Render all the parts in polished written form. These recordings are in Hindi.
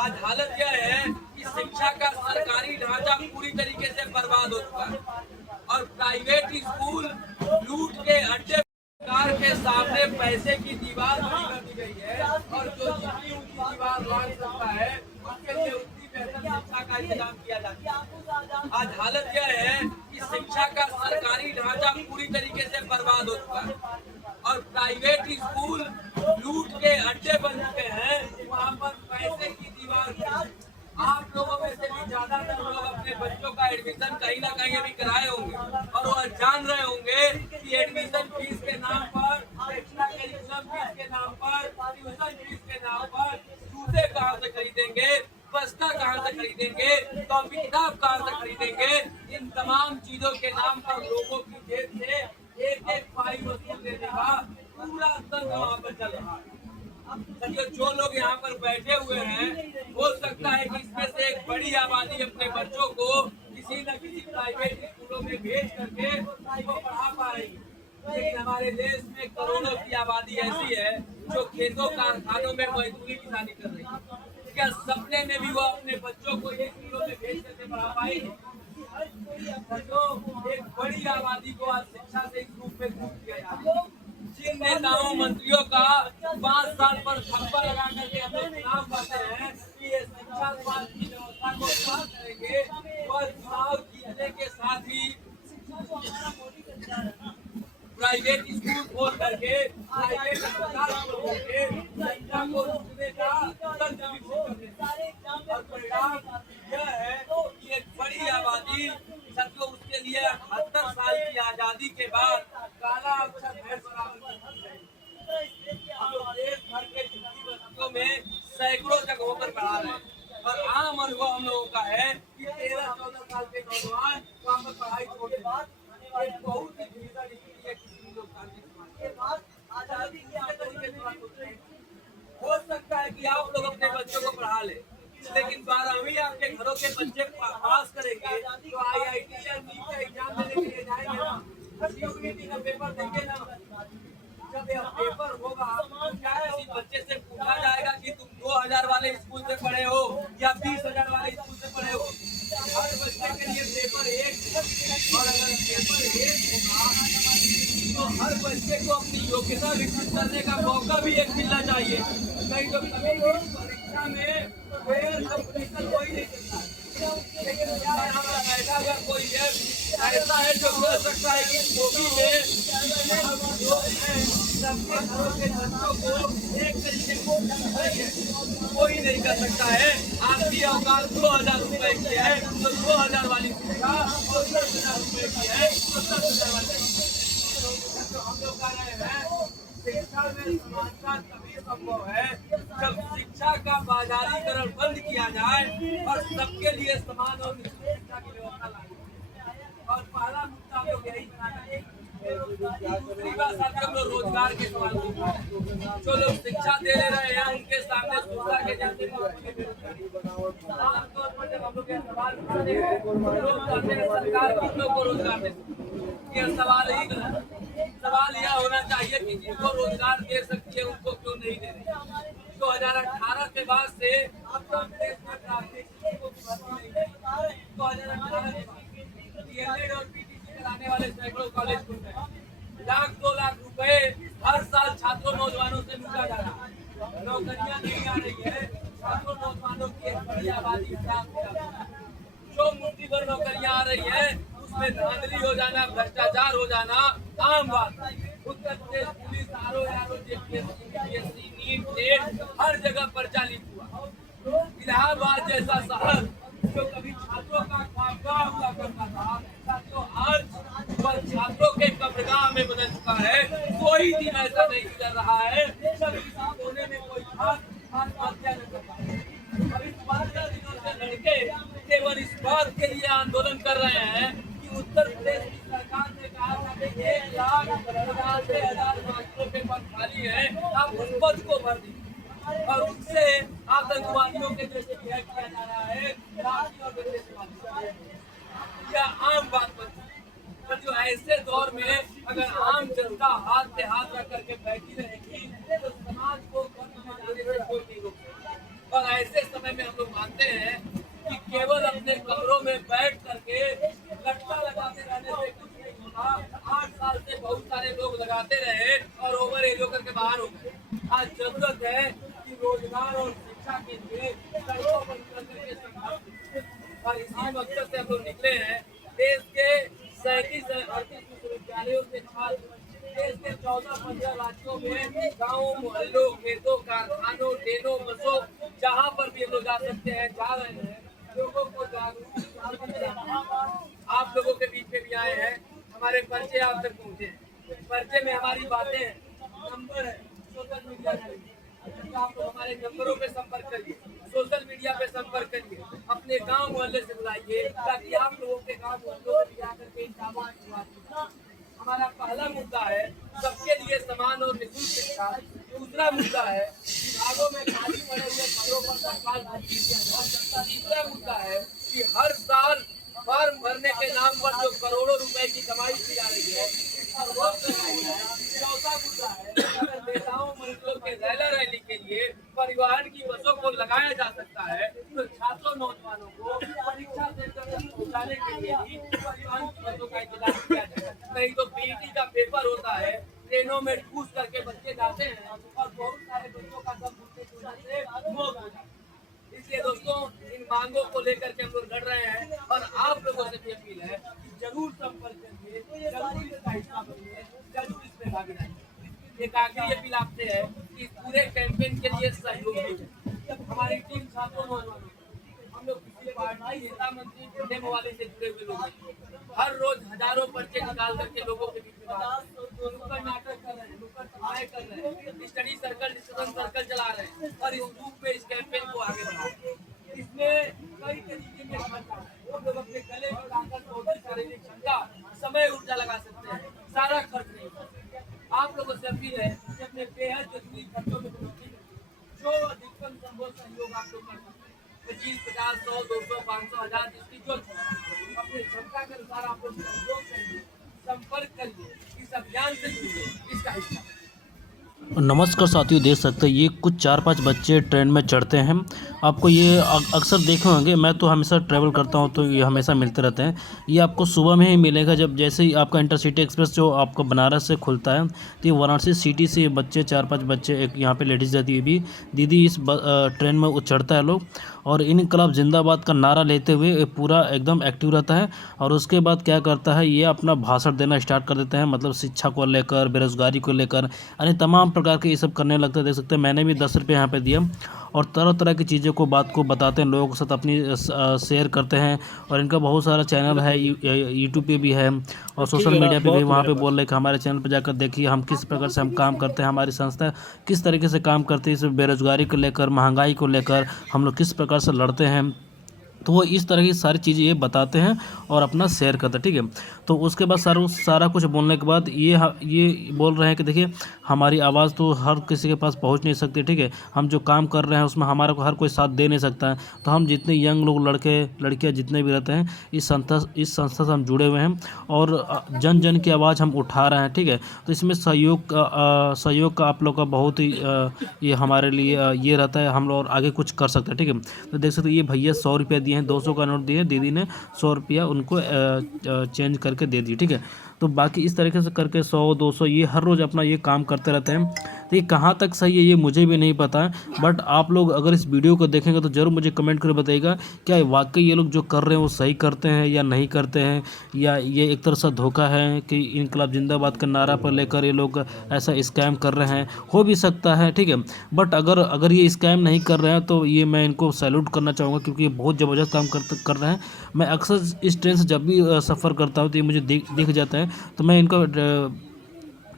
आज हालत यह है कि शिक्षा का सरकारी ढांचा पूरी तरीके से बर्बाद हो चुका है और प्राइवेट स्कूल लूट के अड्डे सरकार के सामने पैसे की दीवार खड़ी कर दी गई है और जो जितनी ऊंची दीवार लांग सकता है उसके लिए उतनी बेहतर शिक्षा का इंतजाम किया जाता है। आज हालत यह है कि शिक्षा का सरकारी ढांचा पूरी तरीके से बर्बाद हो चुका है और प्राइवेट स्कूल लूट के अड्डे बन चुके हैं। वहाँ पर पैसे की दीवार। आप लोगों में से भी ज्यादातर लोग अपने बच्चों का एडमिशन कहीं ना कहीं अभी कराए होंगे और वह जान रहे होंगे कि एडमिशन फीस के नाम पर, एक्स्ट्रा करिकुलम फीस के नाम पर, ट्यूशन फीस के नाम पर जूते कहाँ से खरीदेंगे, बस्ता कहाँ से खरीदेंगे, कॉपी किताब कहाँ से खरीदेंगे। इन तमाम चीजों के नाम पर लोगों की जेब से एक एक पाई वसूल लेने का पूरा तंत्र वहाँ पर चल रहा है। जो लोग यहाँ पर बैठे हुए हैं, हो सकता है कि इसमें से एक बड़ी आबादी अपने बच्चों को किसी न किसी प्राइवेट स्कूलों में भेज करके उनको पढ़ा पा रही है। लेकिन हमारे देश में करोड़ों की आबादी ऐसी है जो खेतों कारखानों में मजदूरी किसानी कर रही है। क्या सपने में भी वो अपने बच्चों को ये स्कूलों में भेज करके पढ़ा पाएगी? तो एक बड़ी आबादी को आज शिक्षा से इस रूप में दूर किया जाता है। जिन नेताओं मंत्रियों का 5 साल पर थप्पा लगा करके हम लोग चुनाव करते हैं कि ये शिक्षा स्वास्थ्य की व्यवस्था को खराब करेंगे और चुनाव जीतने के साथ ही प्राइवेट स्कूल खोल करके, प्राइवेट अस्पताल खोल करके शिक्षा को लूटने का तंत्र विकसित करते हैं। और परिणाम यह है कि एक बड़ी आबादी सचो उसके लिए 78 साल की आजादी के बाद काला अक्षर भैंस बराबर हम लोग देश भर के झुग्गी बस्तियों में सैकड़ों जगहों पर पढ़ा रहे हैं और आम अनुभव हम लोगों का है कि 13-14 साल के नौजवान वहाँ पर पढ़ाई छोड़ देते हैं। एक बहुत ही भीषण स्थिति है किसी लोकतांत्रिक समाज के बाद आजादी के तरीके से हो सकता है कि आप लोग अपने बच्चों को पढ़ा ले, लेकिन 12वीं आपके घरों के बच्चे पास करेंगे तो IIT या नीट का एग्जाम देने के लिए जाएंगे ना, CUET का पेपर देंगे ना। जब यह पेपर होगा तो क्या किसी बच्चे से पूछा जाएगा कि तुम 2000 वाले स्कूल से पढ़े हो या 20,000 वाले स्कूल से पढ़े हो? हर बच्चे के लिए पेपर एक, और अगर पेपर एक होगा तो हर बच्चे को अपनी योग्यता विकसित करने का मौका भी एक मिलना चाहिए। कहीं तो कभी परीक्षा में फेयर कंपटीशन कोई नहीं करता, लेकिन क्या यहाँ पर ऐसा अगर कोई ऐसा है जो बोल सकता है कि मोदी में सबके घरों के बच्चों को एक तरीके को कोई नहीं कर सकता है। आपकी औकात 2000 रुपए की है तो 2000 वाली शिक्षा और 10,000 रुपए की है तो 10,000 वाली। तो हम लोग कह रहे हैं शिक्षा में समानता तभी संभव है जब शिक्षा का बाजारीकरण बंद किया जाए और सबके लिए समान और शिक्षा की व्यवस्था लागू। और पहला मुद्दा हम लोग यही बनाना, दूसरी बात साथियों हम लोग रोजगार के सवाल जो लोग शिक्षा दे रहे हैं उनके सामने दूसरा के जैसे आमतौर पर जब हम लोग ये सवाल उठाते हैं लोग कहते हैं सरकार कितनों को रोजगार दे। यह सवाल ही गलत है। सवाल यह होना चाहिए कि जिनको रोजगार दे सकती है उनको क्यों नहीं दे रही। 2018 के बाद से अब तक देश में प्राथमिक को भर्ती नहीं है। 2018 के बाद DLED और PTC कराने वाले सैकड़ों कॉलेज खुल गए। 1-2 लाख रुपए हर साल छात्रों नौजवानों से लूटा जा रहा है। नौकरियां नहीं आ रही है। छात्रों नौजवानों की एक बड़ी आबादी जो मुट्ठी भर नौकरियां आ रही है उसमें धांधली हो जाना, भ्रष्टाचार हो जाना आम बात। Uttar Pradesh police RO, JPSC, NEET, NET हर जगह पर्चा लीक हुआ। इलाहाबाद जैसा शहर जो कभी छात्रों का ख्वाबगह हुआ करता था साथियों आज वह छात्रों के कब्रगाह में बदल चुका है। कोई दिन ऐसा नहीं गुजर रहा है जब इस कोने में कोई आत्महत्या न कर पाए। अभी 15 दिनों से लड़के केवल इस बात के लिए आंदोलन कर रहे हैं कि उत्तर प्रदेश की सरकार ने कहा था कि 1,89,000 मास्टरों के पद खाली है, आप उस पद को भर दीजिए और उससे आतंकवादियों के जैसे बिहेव किया जा रहा है। यह आम बात बन चुकी है। जो ऐसे दौर में अगर आम जनता हाथ पे हाथ रख करके बैठी रहेगी तो समाज को बंद में जाने से कोई नहीं रोक सकता। और ऐसे समय में हम बाहर हो गए। आज जरूरत है कि रोजगार और शिक्षा के लिए सड़कों पर उतर करके संघर्ष करें। और इसी मकसद से हम लोग निकले हैं। देश के 37-38 विश्वविद्यालयों के छात्र देश के 14-15 राज्यों में गाँवों, मोहल्लों, खेतों, कारखानों, ट्रेनों, बसों, जहाँ पर भी हम लोग जा सकते हैं जा रहे हैं। लोगों को जागरूक आप लोगों के बीच में भी आए हैं। हमारे पर्चे आप तक पहुँचे हैं। पर्चे में हमारी बातें हैं, नंबर है, सोशल मीडिया है। आप लोग हमारे नंबरों पे संपर्क करिए, सोशल मीडिया पे संपर्क करिए, अपने गांव मोहल्ले से बुलाइए ताकि आप लोगों के गांव मोहल्लों में भी आकर के इन कामों की शुरुआत हो। हमारा पहला मुद्दा है सबके लिए समान और निःशुल्क शिक्षा। दूसरा मुद्दा है विभागों में खाली पड़े हुए पदों पर तत्काल भर्ती किया जाए। तीसरा मुद्दा है कि हर साल फॉर्म भरने के नाम पर जो करोड़ों रुपए की कमाई की जा रही है इस पर रोक लगाई जाए। चौथा मुद्दा है अगर नेताओं मंत्रियों के रैला रैली के लिए परिवहन की बसों को लगाया जा सकता है तो छात्रों नौजवानों को परीक्षा सेंटर तक पहुँचाने के लिए भी परिवहन की बसों का इंतजाम किया जाए। नहीं तो पीईटी का पेपर होता है, ट्रेनों में ठूस करके बच्चे जाते हैं और बहुत सारे बच्चों का दम घुटने की वजह से मौत हो जाती है। इसलिए दोस्तों इन मांगों को लेकर के हम लोग लड़ रहे हैं और आप लोगों से भी अपील है कि जरूर संपर्क करिए, जरूर इसका हिस्सा बनिए, जरूर इसमें भागीदारी करिए। एक आखिरी अपील आपसे है कि पूरे कैंपेन के लिए सहयोग दीजिए। हमारी टीम छात्रों नौजवानों हम लोग किसी पार्टी नेता मंत्री गुंडे मवाली से जुड़े हुए लोग हैं। हर रोज हजारों पर्चे निकाल करके लोगों के बीच में नुक्कड़ नाटक कर रहे हैं, नुक्कड़ सभाएं कर रहे हैं, स्टडी सर्कल, डिस्कशन सर्कल चला रहे हैं और इस रूप में इस कैंपेन को आगे बढ़ा रहे हैं। इसमें कई तरीके के खर्च है। हम लोग अपने गले की ताकत और शारीरिक क्षमता, समय, ऊर्जा लगा सकते हैं, सारा खर्च नहीं कर सकते। आप लोगों से अपील है कि अपने बेहद जरूरी खर्चों में कटौती करें। जो अधिकतम संभव सहयोग आप लोग कर सकते हैं 25, 50, 100, 200, 500, 1000 जिसकी जो अपने क्षमता के अनुसार आप लोग सहयोग करिए, संपर्क करिए, इस अभियान से जुड़िए, इसका हिस्सा। नमस्कार साथियों, देख सकते हैं ये कुछ 4-5 बच्चे ट्रेन में चढ़ते हैं। आपको ये अक्सर देखे होंगे, मैं तो हमेशा ट्रैवल करता हूँ तो ये हमेशा मिलते रहते हैं। ये आपको सुबह में ही मिलेगा जब जैसे ही आपका इंटरसिटी एक्सप्रेस जो आपका बनारस से खुलता है तो ये वाराणसी सिटी से बच्चे 4-5 बच्चे, एक यहाँ पे लेडीज़ रहती है भी दीदी, इस ट्रेन में वो चढ़ता है लोग और इनकलाब जिंदाबाद का नारा लेते हुए पूरा एकदम एक्टिव रहता है। और उसके बाद क्या करता है, ये अपना भाषण देना स्टार्ट कर देते हैं, मतलब शिक्षा को लेकर, बेरोजगारी को लेकर, यानी तमाम प्रकार के ये सब करने लगते हैं। देख सकते हैं मैंने भी 10 रुपये यहाँ पे दिया और तरह तरह की चीज़ों को, बात को बताते हैं, लोगों के साथ अपनी शेयर करते हैं। और इनका बहुत सारा चैनल है, यूट्यूब पे भी है और सोशल मीडिया पे भी। वहाँ पे बोल रहे कि हमारे चैनल पे जाकर देखिए हम किस प्रकार से हम काम करते हैं, हमारी संस्था किस तरीके से काम करती है, इस बेरोजगारी को लेकर, महंगाई को लेकर हम लोग किस प्रकार से लड़ते हैं। तो वो इस तरह की सारी चीज़ें ये बताते हैं और अपना शेयर करते हैं, ठीक है। तो उसके बाद सारा कुछ बोलने के बाद ये बोल रहे हैं कि देखिए हमारी आवाज़ तो हर किसी के पास पहुंच नहीं सकती, ठीक है। हम जो काम कर रहे हैं उसमें हमारा को हर कोई साथ दे नहीं सकता है। तो हम जितने यंग लोग, लड़के लड़कियां जितने भी रहते हैं, इस संस्था से हम जुड़े हुए हैं और जन जन की आवाज़ हम उठा रहे हैं, ठीक है। तो इसमें सहयोग का आप लोग का बहुत ही ये हमारे लिए ये रहता है, हम लोग और आगे कुछ कर सकते हैं, ठीक है। तो देख सकते ये भैया 100 रुपये दिए हैं, 200 का नोट दिए, दीदी ने 100 रुपया उनको चेंज करके दे दी, ठीक है। तो बाकी इस तरीके से करके 100-200 ये हर रोज़ अपना ये काम करते रहते हैं। तो ये कहाँ तक सही है ये मुझे भी नहीं पता है, बट आप लोग अगर इस वीडियो को देखेंगे तो ज़रूर मुझे कमेंट करके बताइएगा क्या वाकई ये लोग जो कर रहे हैं वो सही करते हैं या नहीं करते हैं, या ये एक तरह से धोखा है कि इनकलाब जिंदाबाद का नारा पर लेकर ये लोग ऐसा स्कैम कर रहे हैं। हो भी सकता है, ठीक है। बट अगर ये स्कैम नहीं कर रहे हैं तो ये मैं इनको सैल्यूट करना चाहूँगा, क्योंकि ये बहुत ज़बरदस्त काम कर रहे हैं। मैं अक्सर इस ट्रेन से जब भी सफ़र करता हूँ तो ये मुझे दिख जाता है। तो मैं इनका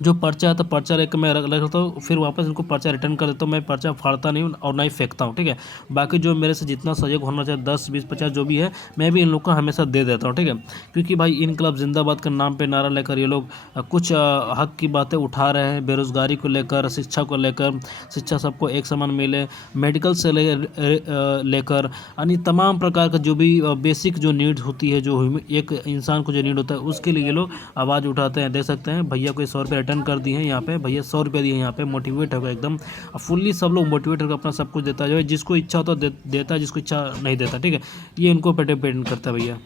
जो पर्चा है तो पर्चा लेकर मैं रख लेता हूँ, फिर वापस इनको पर्चा रिटर्न कर देता हूँ। मैं पर्चा फाड़ता नहीं हूँ और ना ही फेंकता हूँ, ठीक है। बाकी जो मेरे से जितना सहयोग होना चाहिए 10, 20, 50 जो भी है मैं भी इन लोग को हमेशा दे देता हूँ, ठीक है। क्योंकि भाई इनकलाब जिंदाबाद के नाम पे नारा लेकर ये लोग कुछ हक की बातें उठा रहे हैं, बेरोजगारी को लेकर, शिक्षा को लेकर, शिक्षा सबको एक समान मिले, मेडिकल से लेकर यानी तमाम प्रकार का जो भी बेसिक जो नीड होती है, जो एक इंसान को जो नीड होता है उसके लिए ये लोग आवाज़ उठाते हैं। देख सकते हैं भैया को 100 रुपये रिटर्न कर दिए हैं, यहाँ पे भैया 100 रुपये दिए हैं, यहाँ पे मोटिवेट होगा एकदम फुल्ली। सब लोग मोटिवेट होकर अपना सब कुछ देता है, जो जिसको इच्छा होता है देता है, जिसको इच्छा नहीं देता, ठीक है। ये इनको पे डिपेंड करता है भैया।